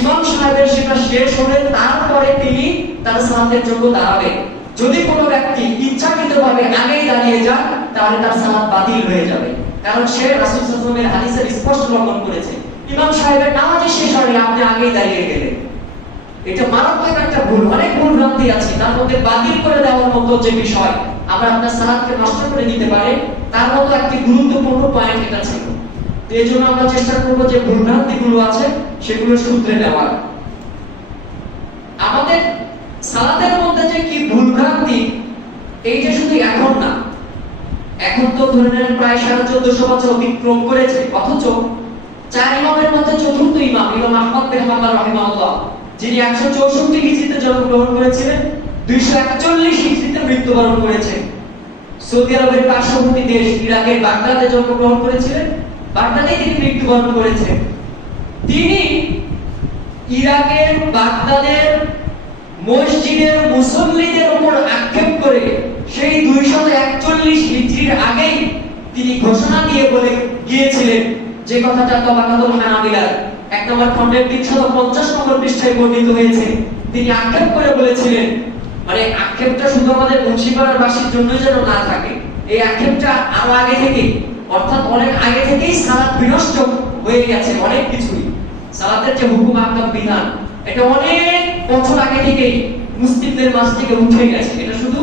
ইমাম সাহেবের সেটা শেষ হলে তারপরে তিনি তার সালাতের জন্য দাঁড়াবেন। যদি কোনো ব্যক্তি ইচ্ছাকৃতভাবে আগেই দাঁড়িয়ে যান তাহলে তার সালাত বাতিল হয়ে যাবে, কারণ সে রাসূল সাল্লাল্লাহু আলাইহি ওয়াসাল্লামের হাদিসের স্পষ্ট লঙ্ঘন করেছে। ইমাম সাহেবের নামাজই শেষ হয়নি, আপনি আগেই দাঁড়িয়ে গেলেন, এটা মারাত্মক একটা ভুল। অনেক ভুল ভ্রান্তি আছে, তার মধ্যে বাতিল করে দেওয়ার মতো যে বিষয় আমরা আপনার সালাতকে নষ্ট করে দিতে পারে তার মতো একটি গুরুত্বপূর্ণ পয়েন্ট এটা ছিল। তো এই জন্য আমরা চেষ্টা করবো যে ভুল ভ্রান্তিগুলো আছে সেগুলো শুধরে দেওয়ার। আমাদের সালাতের মধ্যে যে কি ভুল ভ্রান্তি, এইটা শুধু এখন না, এখন তো ধরে নেন প্রায় 1450 বছর অতিক্রম করেছে, অথচ চার ইমামের মধ্যে চতুর্থ ইমাম আহমদ বিন হাম্বল রাহিমাহুল্লাহ, যিনি 164 হিজরিতে জন্মগ্রহণ করেছিলেন, 241 হিজরিতে মৃত্যুবরণ করেছেন। সৌদি আরবের পার্শ্ববর্তী দেশ ইরাকের বাগদাদে জন্মগ্রহণ করেছিলেন, বাগদাদে তিনি মৃত্যুবরণ করেছেন। তিনি ইরাকের বাগদাদের মসজিদের মুসল্লিদের উপর আক্ষেপ করে সেই 241 হিজরির আগেই তিনি ঘোষণা দিয়ে বলে গিয়েছিলেন যে কথাটা তাবাকাতুল হানাবিলার 1 নম্বর খণ্ডের 350 নম্বর পৃষ্ঠায় বর্ণিত হয়েছে। তিনি আক্ষেপ করে বলেছিলেন, মানে আক্ষেপটা শুধু আমাদের মুন্সিপাড়ার বাসীর জন্যই যেন না থাকে, এই আক্ষেপটা আরো আগে থেকে, অর্থাৎ অনেক আগে থেকেই সালাত বিনষ্ট হয়ে গেছে। অনেক কিছুই সালাতের যে হুকুম আহকাম বিধান, এটা অনেক বছর আগে থেকেই মুসলিমদের মাঝ থেকে উঠে গেছে, এটা শুধু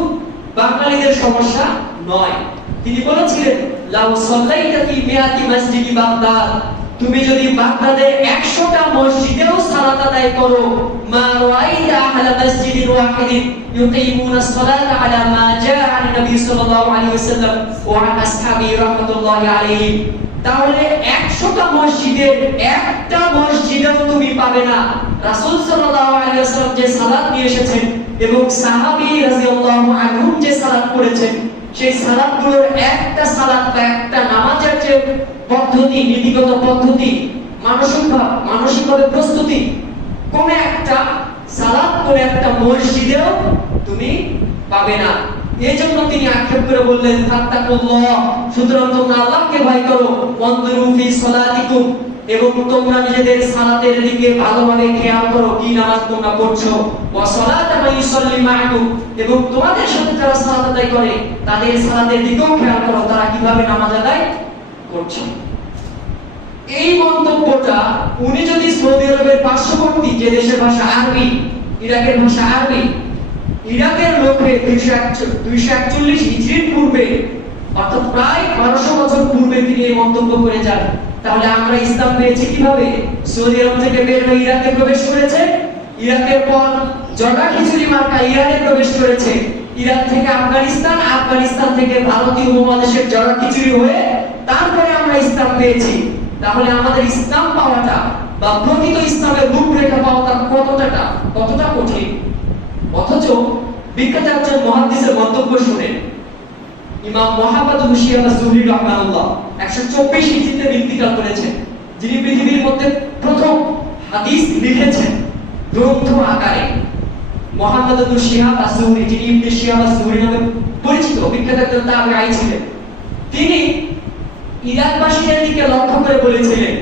বাঙালিদের সমস্যা নয়। তিনি বলেছিলেন, লাউ সাল্লাইতা ফি মিয়াতি মসজিদি বাগদাদ, তুমি যদি বাগদাদের 100টা মসজিদেও সালাত আদায় করো, মা রাআইতা আহলা মসজিদিন ওয়াহিদিন ইউকিমুনাস সালাতা আলা মা জাআ আন নবী সাল্লাল্লাহু আলাইহি ওয়াসাল্লাম ওয়া আন আসহাবি রাহমাতুল্লাহি আলাইহিম, তাহলে 100টা মসজিদের একটা মসজিদেও তুমি পাবে না রাসূল সাল্লাল্লাহু আলাইহি ওয়াসাল্লাম যে সালাত নিয়ে এসেছেন এবং সাহাবী রাদিয়াল্লাহু আনহুম যে সালাত করেছেন, সেই সালাতগুলোর একটা সালাত বা একটা নামাজের যে পদ্ধতি, নীতিগত পদ্ধতি, মানসিকভাবে প্রস্তুতি, কোন একটা সালাত কোন একটা মসজিদেও তুমি পাবে না। এজন্য তিনি আক্ষেপ করে বললেন, ফাত্তাকুল্লাহ, সুতরাং তোমরা আল্লাহকে ভয় করো, ওয়ানদুরু ফি সালাতিকুম, এবং তোমরা নিজেদের সালাতের দিকে ভালোভাবে খেয়াল করো, কি নামাজ তোমরা পড়ছো, ওয়া সালাতা মান ইউসাল্লি মাআকুম, এবং তোমাদের সাথে যারা সালাত আদায় করে তাদের সালাতের দিকেও খেয়াল করো, তারা কিভাবে নামাজ আদায় করছে। এই মন্তব্যটা উনি যদি সৌদি আরবের পার্শ্ববর্তী যে দেশের ভাষা আরবি, ইরাকের ভাষা আরবি, ইরাকের লোকে 241 হিজরির পূর্বে, অর্থাৎ প্রায় 1200 বছর পূর্বে তিনি এই মন্তব্য করে যান, তাহলে আমরা ইসলাম পেয়েছি কিভাবে? সৌদি আরব থেকে বের হয়ে ইরাকে প্রবেশ করেছে, ইরাকের পর জটা খিচুড়ি মার্কা ইরানে প্রবেশ করেছে, ইরাক থেকে আফগানিস্তান, আফগানিস্তান থেকে ভারতীয় উপমহাদেশের জটা খিচুড়ি হয়ে তারপরে আমরা ইসলাম পেয়েছি। তাহলে আমাদের ইসলাম পাওয়াটা বা প্রকৃত ইসলামের রূপরেখা পাওয়াটা কতটা কঠিন। অথচ বিখ্যাত একজন মুহাদ্দিসের মন্তব্য শুনেন, ইমাম মুহাম্মদ বিন শিহাব আজ-জুহরি রাহমাতুল্লাহ 124 হিজরিতে মৃত্যুবরণ করেছেন, যিনি পৃথিবীর মধ্যে প্রথম হাদিস লিখেছেন গ্রন্থ আকারে। মুহাম্মদ বিন শিহাব আজ-জুহরি, যিনি ইবনে শিহাব আজ-জুহরি নামে পরিচিত, বিখ্যাত একজন তাবেঈ ছিলেন, তিনি ইরাকবাসীদের দিকে লক্ষ্য করে বলেছিলেন,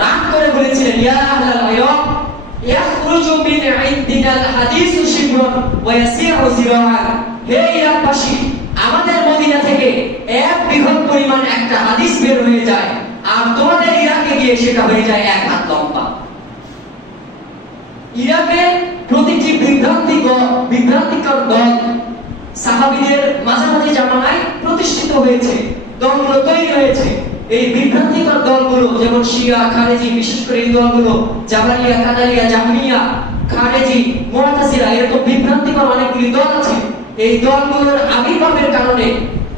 রাগ করে বলেছিলেন, ইয়া আহলাল ইরাক ইয়াখরুজু মিন ইনদিনাল হাদিসু শিবরুন ওয়া ইয়াসিরু জিরাআন, হে ইরাকবাসী, আমাদের মদিনা থেকে এক বৃহৎ পরিমাণ একটা হাদিস বের হয়ে যায়, আর তোমাদের ইরাকে গিয়ে সেটা হয়ে যায় 1 হাত লম্বা। ইরাকে প্রতিটি বিভ্রান্তিকর দল সাহাবীদের মাঝামাঝি জামানায় প্রতিষ্ঠিত হয়েছে, দলগুলো তৈরি হয়েছে। এই বিভ্রান্তিকর দলগুলো যেমন শিয়া, খারেজি, বিশেষ করে এই দলগুলো জাবারিয়া, কাদারিয়া, জাহমিয়া, খারেজি, মুআতাজিলা, এরকম বিভ্রান্তিকর অনেকগুলি দল আছে। এই দলগুলোর আবির্ভাবের কারণে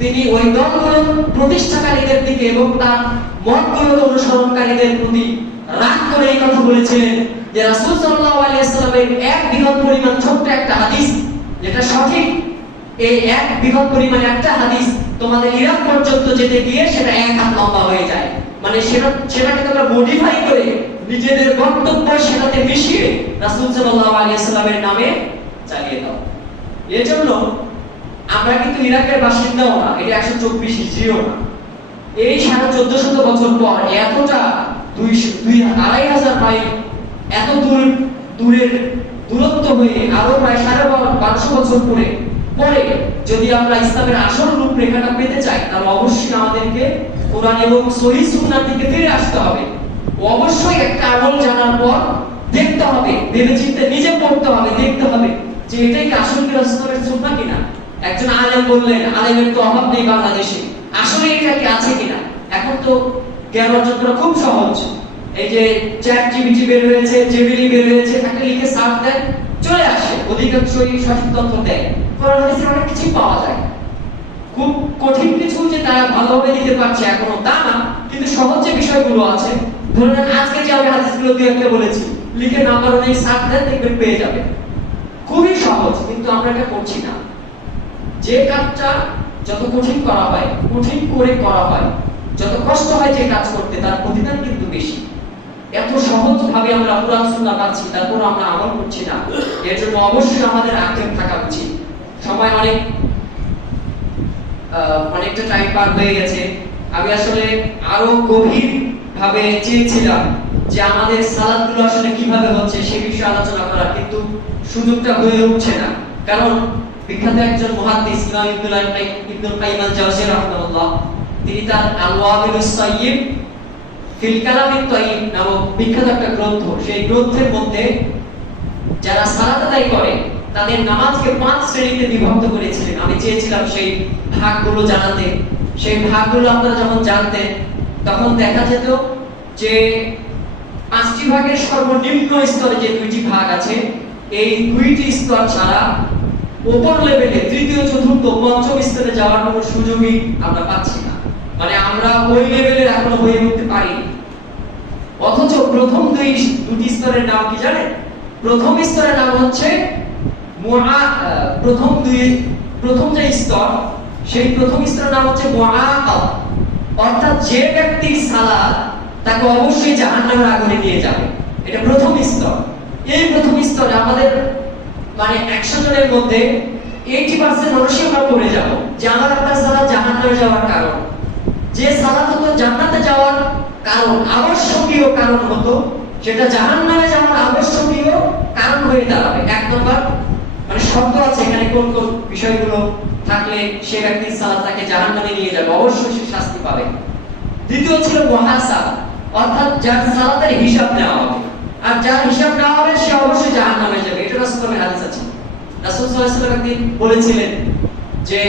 তিনি ওই দলগুলোর প্রতিষ্ঠাকারীদের দিকে এবং তার মতগুলোর অনুসরণকারীদের প্রতি রাগ করে এই কথা বলেছিলেন যে রাসূল সাল্লাল্লাহু আলাইহি ওয়াসাল্লামের এক বিঘত পরিমাণ ছোট্ট একটা হাদিস, যেটা সঠিক, এই এক বিঘত পরিমাণ একটা হাদিস তোমাদের ইরাক পর্যন্ত যেতে গিয়ে সেটা এক হাত লম্বা হয়ে যায়। মানে সেটাকে তোমরা মডিফাই করে নিজেদের বক্তব্য সেটাতে মিশিয়ে রাসূল সাল্লাল্লাহু আলাইহি ওয়াসাল্লামের নামে চালিয়ে দাও। এজন্য আমরা কিন্তু ইরাকের বাসিন্দাও না, এটা 124 হিজরিও না। এই 1450 বছর পর এতটা 2,500 মাইল এত দূরের দূরত্ব হয়ে আরো প্রায় 1250 বছর পরে যদি আমরা ইসলামের আসল রূপরেখাটা পেতে চাই, তাহলে অবশ্যই আমাদেরকে কোরআন এবং সহিহ সুন্নাহর দিকে ফিরে আসতে হবে। অবশ্যই একটা আমল জানার পর দেখতে হবে, ভেবেচিন্তে নিজে পড়তে হবে, দেখতে হবে যে এটাই কি আসল কি রাসূলের সুন্নাহ কিনা। একজন আলেম বললেন, আলেমের তো অভাব নেই বাংলাদেশে, আসলে এটা কি আছে কিনা। এখন তো জ্ঞান অর্জন করা খুব সহজ। এই যে চ্যাট জিপিটি বের হয়েছে, জেমিনি বের হয়েছে, একটা লিখে সার্চ দেন, চলে আসে, অধিকাংশই সঠিক তথ্য দেয়। কোরআন হাদিসে অনেক কিছু পাওয়া যায়। খুব কঠিন কিছু যে তারা ভালোভাবে দিতে পারছে এখনো তা না, কিন্তু সহজ যে বিষয়গুলো আছে, ধরুন আজকে যে আমি হাদিসগুলো দুই একটা বলেছি, লিখে নাম্বার অনুযায়ী সার্চ দেন, দেখবেন পেয়ে যাবে। খুবই সহজ, কিন্তু আমরা এটা করছি না। যে কাজটা যত কঠিন করা হয়, কঠিন করে করা হয়, যত কষ্ট হয় যে কাজ করতে, তার প্রতিদান কিন্তু বেশি। এত সহজ ভাবে আমরা কোরআন সুন্নাহ পাচ্ছি, তারপর আমরা আমল করছি না। এর জন্য অবশ্যই আমাদের আক্ষেপ থাকা উচিত। সময় অনেকটা টাইম পার হয়ে গেছে। আমি আসলে আরো গভীর ভাবে চেয়েছিলাম যে আমাদের সালাতগুলো আসলে কিভাবে হচ্ছে সে বিষয়ে আলোচনা করার, কিন্তু সুযোগটা হয়ে উঠছে না। কারণ বিখ্যাত একজন মুহাদ্দিস ইমাম ইবনুল কাইয়িম আল-জাওজিয়্যী রাহিমাহুল্লাহ, তিনি তার আল-ওয়াবিলুস সাইয়্যিব ফিল কালামিত তাইয়্যিব নামক বিখ্যাত একটা গ্রন্থ, সেই গ্রন্থের মধ্যে যারা সালাত আদায় করে তাদের নামাজকে 5 শ্রেণীতে বিভক্ত করেছিলেন। আমি চেয়েছিলাম সেই ভাগগুলো জানাতে। সেই ভাগগুলো আপনারা যখন জানতেন তখন দেখা যেত যে 5টি ভাগের সর্বনিম্ন স্তরে যে 2টি ভাগ আছে, এই 2টি স্তর ছাড়া উপর লেভেলে তৃতীয়, চতুর্থ, পঞ্চম স্তরে যাওয়ার কোনো সুযোগই আমরা পাচ্ছি না। মানে আমরা ওই লেভেলের এখনো হয়ে উঠতে পারিনি। অথচ প্রথম দুটি স্তরের নাম কি জানেন? প্রথম স্তরের নাম হচ্ছে প্রথম যে স্তর, সেই প্রথম স্তরের নাম হচ্ছে মুআকাব, অর্থাৎ যে ব্যক্তির সালাত তাকে অবশ্যই জাহান্নামের আগুনে নিয়ে যাবে। এটা প্রথম স্তর। এই প্রথম স্তরে আমাদের মানে 100 জনের মধ্যে 80% মানুষই আমরা পড়ে যাব যে আমার আপনার সালাত জাহান্নামে যাওয়ার কারণ। যে সালাত হতো জান্নাতে যাওয়ার কারণ, আবশ্যকীয় কারণ হতো, সেটা জাহান্নামে যাওয়ার আবশ্যকীয় কারণ হয়ে দাঁড়াবে। 1 নম্বর মানে শব্দ আছে এখানে কোন কোন বিষয়গুলো থাকলে সে ব্যক্তির সালাত তাকে জাহান্নামে নিয়ে যাবে, অবশ্যই সে শাস্তি পাবে। দ্বিতীয় ছিল মুহাসাব, অর্থাৎ যার সালাতের হিসাব নেওয়া হবে, আর যার হিসাব নেওয়া হবে সে অবশ্যই জাহান্নামে যাবে। এটা রাসূলের হাদিস আছে। রাসূল সাল্লাল্লাহু আলাইহি ওয়াসাল্লাম একদিন বলেছিলেন যে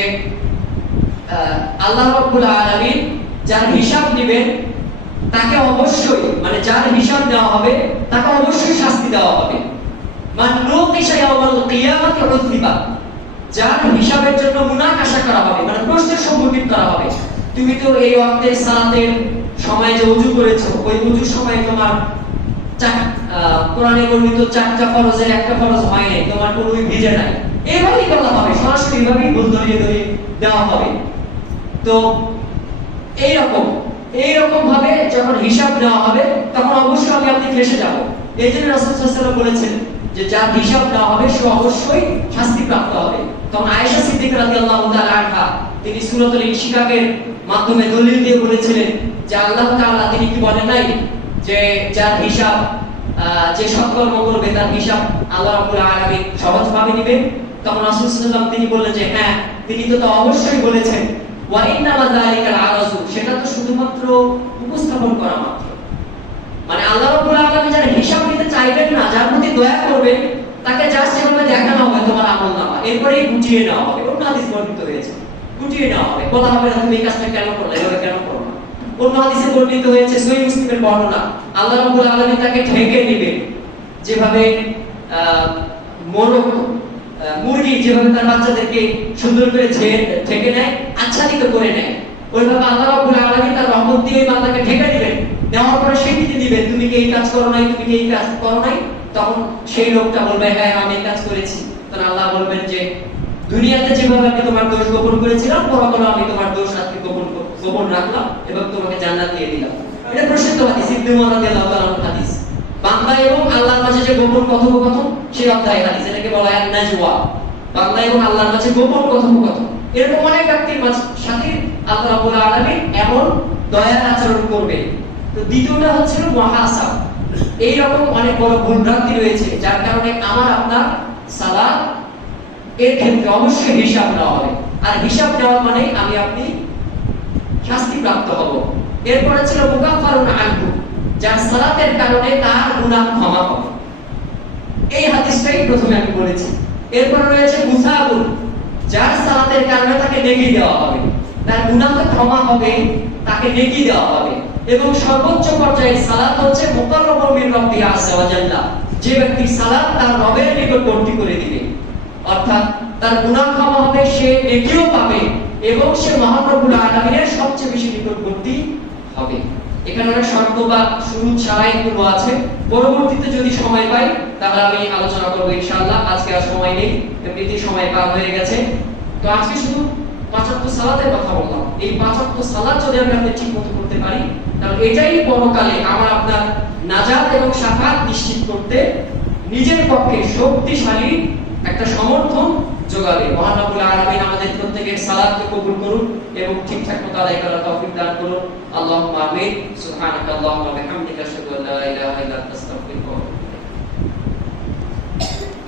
আল্লাহ রাব্বুল আলামিন যার হিসাব নেবেন তাকে অবশ্যই, মানে যার হিসাব দেওয়া হবে তাকে অবশ্যই শাস্তি দেওয়া হবে। মান নুকিশা ইয়াউমাল কিয়ামাতি উযিবা, যার হিসাবের জন্য মুনাকাশা করা হবে, মানে প্রশ্নের সম্মুখীন করা হবে। তুমি তো এই ওয়াক্তের সালাতের সময় যে ওযু করেছো, ওই ওযুর সময় তোমার কোরআনে বর্ণিত 4টা ফরজের একটা ফরজ হয় নাই, তোমার কোনোই ভিজে নাই, এইভাবেই বলা হবে, সরাসরি এইভাবেই ভুল ধরিয়ে দেওয়া হবে। তো এইরকম ভাবে যখন হিসাব দেওয়া হবে তখন অবশ্যই আপনি ফেঁসে যাব। এই জন্য রাসূল সাল্লাল্লাহু আলাইহি ওয়াসাল্লাম বলেছেন যে যার হিসাব দেওয়া হবে সে অবশ্যই শাস্তি প্রাপ্ত হবে। তখন আয়েশা সিদ্দিকা রাদিয়াল্লাহু তাআলা আনহা তিনি সূরাতুল ইনশিকাকের মাধ্যমে দলিল দিয়ে বলেছিলেন যে আল্লাহ তাআলা তিনি কি বলেন নাই যে যার হিসাব, যে সৎকর্ম করবে তার হিসাব আল্লাহ রাব্বুল আলামিন সহজভাবে নেবেন। তখন রাসূল সাল্লাল্লাহু আলাইহি ওয়াসাল্লাম তিনি বললেন যে হ্যাঁ, তিনি তো অবশ্যই বলেছেন ওয়া ইন্নামা যালিকাল আরাজু, সেটা তো শুধুমাত্র উপস্থাপন করা মাত্র। মানে আল্লাহ রাব্বুল আলামিন যার হিসাব নিতে চাইবেন না, যার প্রতি দয়া করবেন, তাকে জাস্ট এভাবে দেখানো হবে তোমার আমলনামা, এরপরেই গুটিয়ে নেওয়া হবে। অন্য হাদিস বর্ণিত হয়েছে, গুটিয়ে নেওয়া হবে, বলা হবে না তুমি এই কাজটা কেন করলে, এভাবে কেন করো না। অন্য হাদিসে বর্ণিত হয়েছে, সহিহ মুসলিমের বর্ণনা, আল্লাহ রাব্বুল আলামিন তাকে ঢেকে নেবেন, যেভাবে মোরগ মুরগি যেভাবে তার বাচ্চাদেরকে সুন্দর করে ঢেকে নেয়, আচ্ছাদিত করে নেয়, ওইভাবে আল্লাহ রাব্বুল আলামিন তার রহমত দিয়ে বান্দাকে ঢেকে দিবেন। দেওয়ার পরে স্বীকৃতি দিবেন, তুমি কি এই কাজ করো নাই, তুমি কি এই কাজ করো নাই। তখন সেই লোকটা বলবে হ্যাঁ আমি এই কাজ করেছি। তখন আল্লাহ বলবেন যে দুনিয়াতে যেভাবে আমি তোমার দোষ গোপন করেছিলাম, পরকালে আমি তোমার দোষ আজকে গোপন রাখলাম এবং তোমাকে জান্নাত দিয়ে দিলাম। এটা প্রসিদ্ধ হাদিস, ইবনে উমর রাদিয়াল্লাহু তাআলা হাদিস। বান্দা এবং আল্লাহর মাঝে যে গোপন কথোপকথন, সেই অধ্যায় হাদিস, এটাকে বলা হয় নাজওয়া। বান্দা এবং আল্লাহর মাঝে গোপন কথোপকথন, এরকম অনেক ব্যক্তির সাথে আল্লাহ রাব্বুল আলামিন এমন দয়ার আচরণ করবে। তো দ্বিতীয়টা হচ্ছে মুহাসাব। এই রকম অনেক বড় ভুলভ্রান্তি রয়েছে, যার কারণে আমার আপনার সালাত এর ক্ষেত্রে অবশ্যই হিসাব নেওয়া হবে। আর হিসাব নেওয়া মানে আমি আপনি শাস্তি প্রাপ্ত হব। এরপরে ছিল মুকাফফারুন আনহু, যার সালাতের কারণে তার গুনাহ ক্ষমা হবে। এই হাদিসটাই প্রথমে আমি বলেছি। এরপর রয়েছে মুসাবুন, যার সালাতের কারণে তাকে নেকি দেওয়া হবে, তার গুনাহ ক্ষমা হবে, তাকে নেকি দেওয়া হবে। এবং সর্বোচ্চ পর্যায়ের সালাত হচ্ছে মুকাররাবুন মিন রাব্বি আযজা ওয়া জাল্লা, যে ব্যক্তি সালাত তার রবের নিকটবর্তী করে দিবে, অর্থাৎ তার গুনাহ ক্ষমা হবে, সে নেকিও পাবে এবং সে মহান রব্বুল আলামিনের সবচেয়ে বেশি নিকটবর্তী হবে। এখানে অনেক শর্ত বা শুরু ছাড়াই গুলো আছে, পরবর্তীতে যদি সময় পাই তাহলে আমি আলোচনা করব ইনশাআল্লাহ। আজকে আর সময় নেই, এমনিতেই সময় পার হয়ে গেছে। তো আজকে শুধু ৫ ওয়াক্ত সালাতের কথা বললাম। এই ৫ ওয়াক্ত সালাত যদি আমরা ঠিকমতো করতে পারি, তাহলে এটাই পরকালে আমার আপনার নাজাত এবং শাফাত নিশ্চিত করতে নিজের পক্ষে শক্তিশালী একটা সমর্থন যোগাবে। মহান রব্বুল আলামিন আমাদের প্রত্যেকের সালাতকে কবুল করুন এবং ঠিকঠাক মতো আদায় করার তৌফিক দান করুন। আল্লাহুম্মা আমিন। সুবহানাকাল্লাহুম্মা ওয়া বিহামদিকা আশহাদু আল্লা ইলাহা ইল্লা